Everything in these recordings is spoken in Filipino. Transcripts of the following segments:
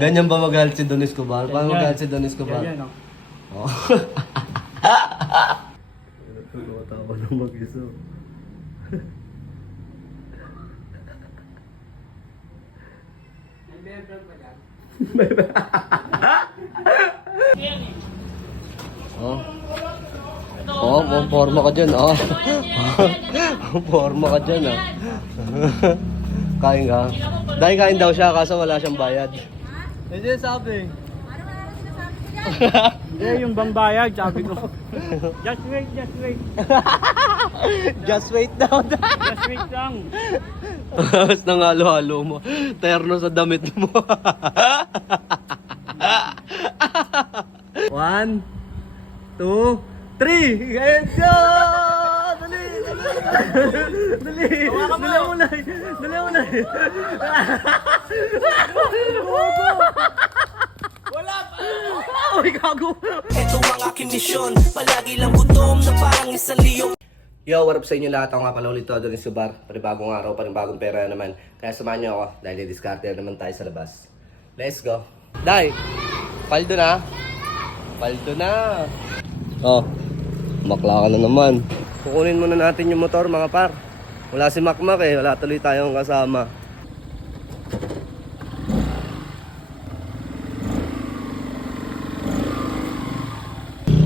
Ganyan ba magalit si Don Escobar? Paano magalit si Don Escobar? Ganyan, no? Oh. Tumatawa ng mag-isa. Oh. Oh, forma ka dyan, oh. Forma ka dyan, ah. Kain ka. Dahil kain daw siya, kaso wala siyang bayad. Hindi sabi. Hindi, yung bambayag, sabi ko. Just wait, just wait. Just wait daw. Just wait lang. Tapos nang halo-halo mo. Terno sa damit mo. 1, 2, 3. Let's go! Dali! Dali! Dali mo na! Dali mo na! Wala pa! Uy, gago! Ito ang aking misyon, palagi lang gutom na parang isang liyo. Yo, what up sa inyo lahat? Ako nga pala ulit Don Escobar. Panibagong araw, panibagong pera naman. Kaya samahan niyo ako dahil i-discard naman tayo sa labas. Let's go! Day! Paldo na! Paldo na! Oh, makla ka na naman. Kukunin muna natin yung motor mga par. Wala si Makmak eh, wala tuloy tayong kasama.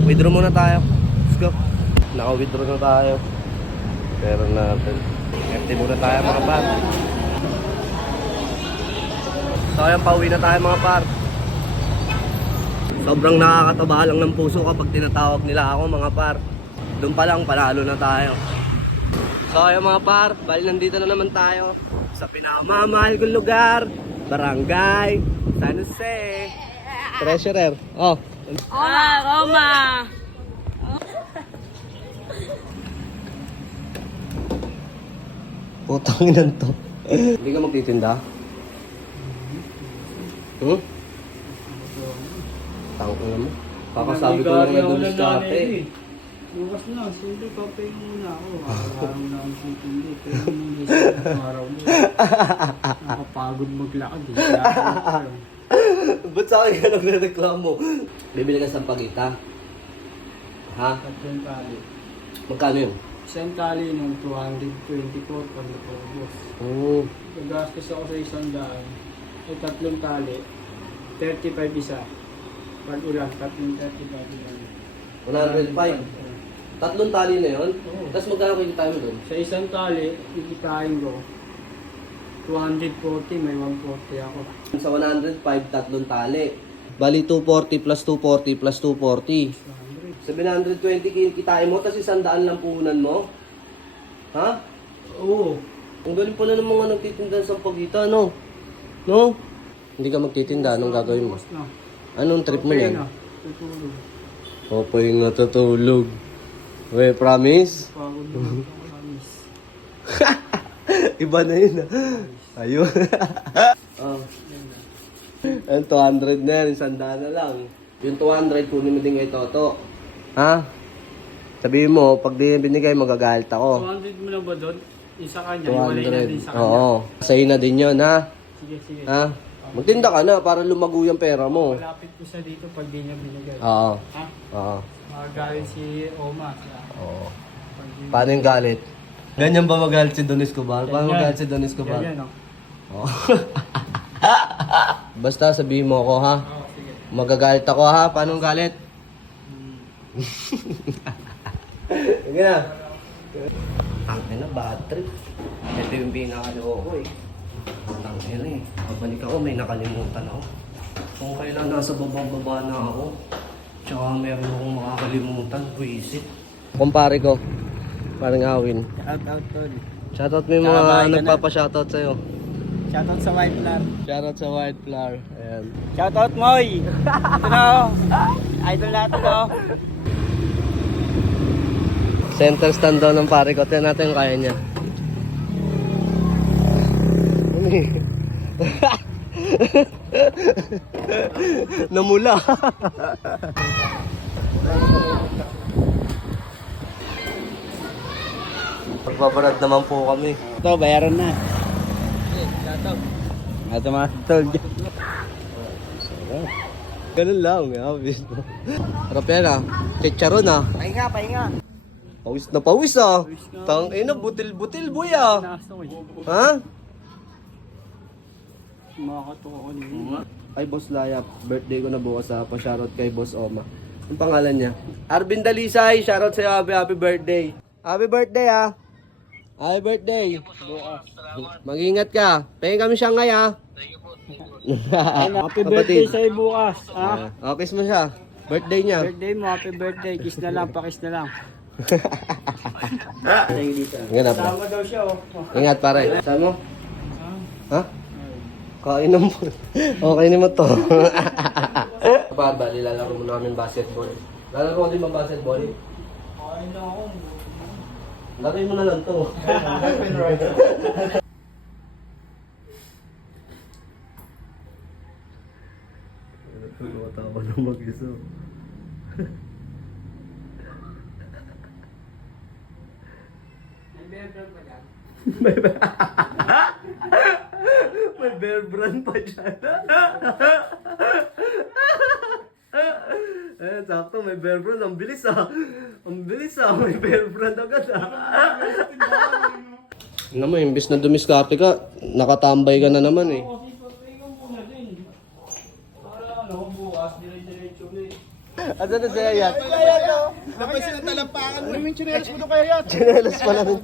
Withdraw muna tayo. Let's go. Naka-withdraw na tayo. Pero natin. Empty muna tayo mga par. So ayan, pauwi na tayo mga par. Sobrang nakakataba lang ng puso kapag tinatawag nila ako mga par. Doon pa lang panalo na tayo. So ayan mga par, bali nandito na naman tayo sa pinamamahal kong lugar, Barangay San Jose. Treasurer. Oh. Roma! Putang inan to. Hindi ka magtitinda? Hmm? Tangko na mo. Kakasabi ko lang na dulis kate. Bukas na, sundo papay muna ako. Araw na ang sitindi. Pero muna isang araw mo. Nakapagod maglakad eh. Ba't sa akin ka nagre-reklamo? Bibili ka sa pagita. Ha? Tatlong tali. Magkano yun? Isang tali ng 224 pag napagos. Oo. Nagastos ako sa 100. Ay tatlong tali. 35 isa. Pag ulan, tatlong 35 ulan. 105. Tatlong tali na yun? Oo. Tapos magkano kikita mo doon? Sa isang tali, ikitain ko. 240, may 140 ako. Sa 105, tatlong tali. Bali 240 plus 240 plus 240. 720 kikitain mo, tapos 100 lang puhunan mo? Ha? Oo. Ang galing pala ng mga nagtitinda sa pagita, no? No? Hindi ka magtitinda, anong gagawin mo? Bukas na. Anong trip mo Okay yan? na. Tutulog. Popoy nga tutulog. Weh, promise? Pagod na. Promise. Iba na yun, ah. Ayun. Oh. Ang 200 na yan, 100 na lang. Yung 200, kunin mo din kay Toto. Ha? Sabihin mo, pag di binigay, magagalit ako. 200 mo na ba doon? Isa kanya, iwalay na din sa 200. kanya. Oo. Sa'yo na din yun, ha? Sige, sige. Ha? Magtinda ka na para lumago yung pera mo. Malapit ko siya dito pag di niya binigay. Oo. Ha? Oo. Magagalit si Oma. Oo. Pag di- Paano yung galit? Ganyan ba magalit si Don Escobar? Paano Ganyan. magalit si Don Escobar? Ganyan, no? Oo. Basta sabihin mo ako, ha? Oo, sige. Magagalit ako, ha? Paano yung galit? Sige na. Tangin na, bad trip. Ito yung pinakalo ko eh. Tangin na eh. Pabalik ako, may nakalimutan ako. Kung kailan nasa baba na ako, tsaka meron akong makakalimutan, buisit. Kumpare ko, parang awin. Shout out, tol. Shoutout mo yung mga Kakabahay ka na. nagpapa-shoutout sa'yo. Shout out sa White Flower. Shoutout sa White Flower. Ayan. Shout out, Moy! Ito na, oh. Idol natin, oh. Center stand daw ng pare ko. Tignan natin yung kaya niya. Ano eh? Namula. Pagbabarad naman po kami. Ito, bayaran na. Ito mga tol. Ganun lang, habis mo. Harap yan ah. Chicharon ah. Pahinga, pahinga. Pawis na pawis ah. Pawis nga. Tang ina, butil-butil boy ah. Nasa ko eh. Ha? Makakatuwa ko nito. Ay Boss Layap, birthday ko na bukas ah. Pa-shoutout kay Boss Oma. Ang pangalan niya? Arvin Dalisay, shoutout sa'yo, happy birthday. Happy birthday ah. Happy birthday. Mag-ingat ka. Pahingin kami Shanghai ah. Happy birthday sa'yo bukas. Ha? Kiss mo siya. Birthday niya. Birthday mo, happy birthday. Kiss na lang, pakiss na lang. Ingat na Tama daw siya oh. Ingat pare. Saan mo? Ha? Kainom mo. Okay mo to. Baba, nilalaro mo namin basketball. Lalaro ko din ba basketball? Kain na ako. Laruin mo na lang to. Matawa na mag-isa. May bear brand pa dyan. Eh, sakto, may bear brand. Ang bilis ah. Ang bilis ah. May bear brand agad ah. Ano mo, imbis na dumiskarte ka, nakatambay ka na naman eh. Kasi papahinga muna din. Para ano, bukas, dire-diretso ulit. Asan na si Ayat? Napansin ang talampakan mo. Ano yung chinelas mo doon kaya yan? Chinelas pala ng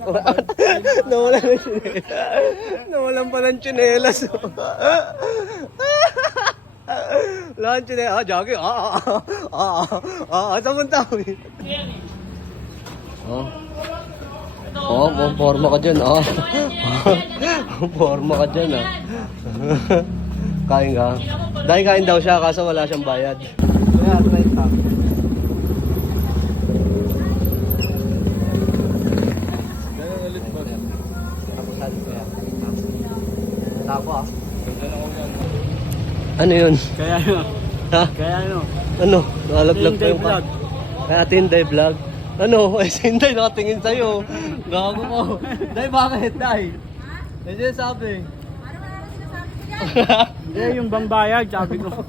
nawala ng chinelas. Nawalan pa ng chinelas. Wala ng chinelas. Ah, jogging. Ito mo tao eh. Forma ka dyan. Forma ka dyan ah. Kain ka. Dahil kain daw siya kaso wala siyang bayad. Kaya, try ka. Tapo ah. Ano yun? Kaya ano? Ha? Kaya ano? Ano? Nakalaglag pa Hinday yung vlog. Kaya Tinday vlog? Ano? Ay si Hinday nakatingin sa'yo. Gago ko. Day, bakit? Day? Ay siya sabi. Hindi, yung bambayag, sabi ko.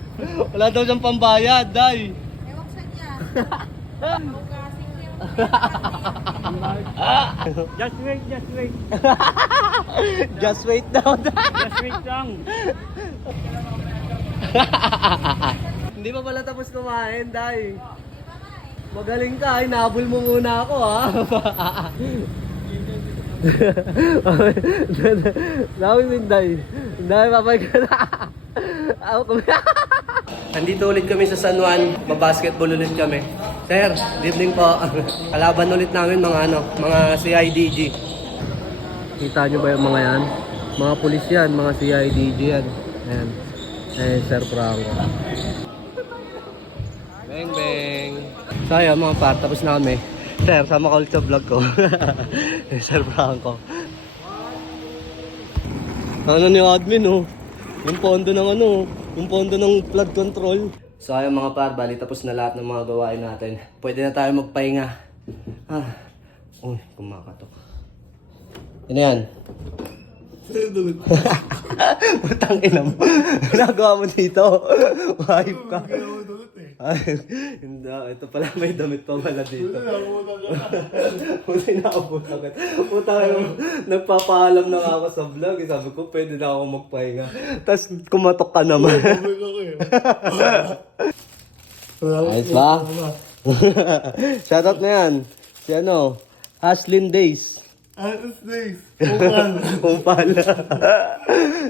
Wala daw siyang pambayad, Day. Ewan ko sa niya. Just wait, just wait. Just wait daw, Day. Just wait lang. Hindi pa pala tapos kumain, Day. Magaling ka, inabol mo muna ako, ha? Sabi si Day. Day, papay ka na. Nandito ulit kami sa San Juan. Babasketball ulit kami. Sir, good evening po. Kalaban ulit namin mga CIDG. Kita nyo ba yung mga yan? Mga pulis yan, mga CIDG yan. Ayan. Ayan, Sir Franco. Bang, bang. So ayan mga par, tapos na kami. Sir, sama ka ulit sa vlog ko. Sir Franco. Ano ni admin oh. Yung pondo ng yung pondo ng flood control. So ayan mga par, bali tapos na lahat ng mga gawain natin. Pwede na tayo magpahinga. Uy, kumakatok. Ano yan? Putang ina mo. Nagawa mo dito. Hype ka. Hindi, ito pala may damit pa pala dito. Puti na ako agad. Puta kayo, nagpapaalam na ako sa vlog. Sabi ko, pwede na ako magpahinga. Tapos kumatok ka naman. Ayos ba? Shoutout na yan. Si Haslin Days. Umpal.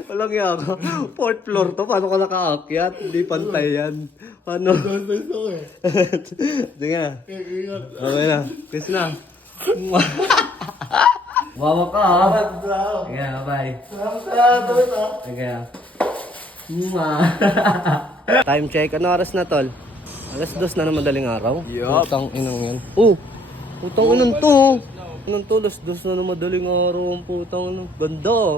Walang yan ako. 4th floor to. Paano ka nakaakyat? Hindi pantay yan. Paano? Sige nga. Okay na. Kiss na. Wawa ka ha. Sige, bye. Sige. Time check. Ano oras na tol? Alas 2 na madaling araw. Utang inang yan. Utang inang to. Anong tulos? Dos na madaling araw ang putang ano. Ganda.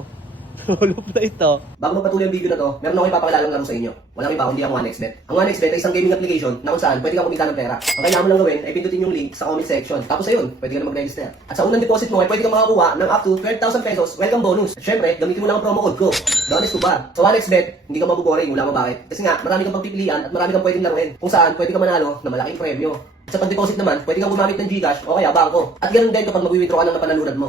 Hulog na ito. Bago magpatuloy ang video na to, meron ako ipapakilala ng laro sa inyo. Walang iba kundi ang 1xBet. Ang 1xBet ay isang gaming application na kung saan pwede kang kumita ng pera. Ang kailangan mo lang gawin ay pindutin yung link sa comment section. Tapos ayun, pwede ka na mag-register. At sa unang deposit mo ay pwede kang makakuha ng up to 12,000 pesos welcome bonus. At syempre, gamitin mo lang ang promo code ko. Don Escobar. Sa 1xBet, hindi ka mabuboring. Wala mo bakit. Kasi nga, marami kang pagpipilian at marami kang pwedeng laruin. Kung saan, pwede ka manalo na malaking premyo. Sa pag-deposit naman, pwede kang gumamit ng GCash o kaya bangko. At ganun din kapag mag-withdraw ka ng napanalunan mo.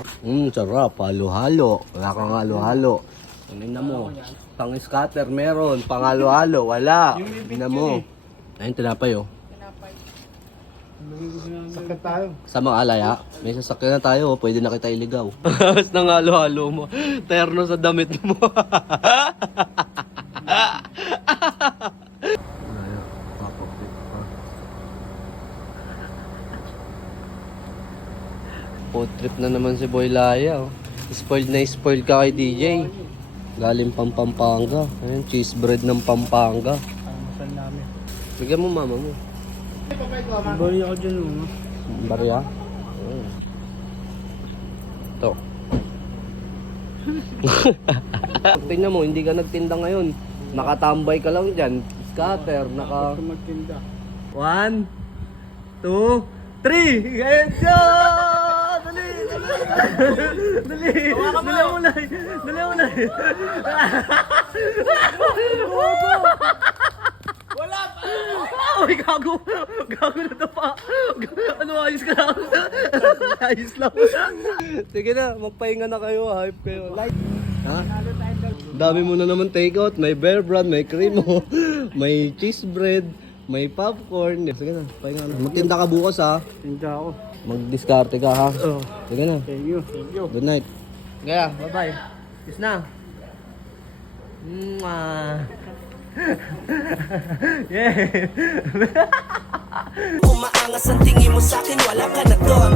Sarap. Halo-halo. Wala kang halo-halo. Tingnan mo. Pang-scatter meron. Pang-halo-halo. Wala. Tingnan mo. Ayun, tinapay oh. Sakit tayo. Sa mga alaya, may sasakyan na tayo. Pwede na kita iligaw. Mas nang halo-halo mo. Terno sa damit mo. Food trip na naman si Boy Laya. Oh. Spoiled na spoiled ka kay DJ. Galing Pampanga. Ayun, cheese bread ng Pampanga. Pangmasal namin. Bigyan mo mama mo. Bari ako dyan mo. Barya? Ito. Tingnan mo, hindi ka nagtinda ngayon. Nakatambay ka lang dyan. Scatter, naka... Gusto magtinda. 1, 2, 3! Let's go! Dali! Dali! Dali ulay! Dali ulay! Wala pa! Uy, gago! Gago na to pa! Ano, ayos ka lang? Ayos lang. Sige na, magpahinga na kayo. Hype kayo. Like. Ha? Dami mo na naman take out. May bear brand, may cream, may cheese bread, may popcorn. Sige na, pahinga na. Magtinda ka bukas ha. Tinda ako. Mag-discarte ka ha. Sige na. Thank you. Thank you. Good night. Gaya, bye-bye. Peace na. Mwah. Yeah. Umaangas ang tingin mo sa'kin, wala ka na doon.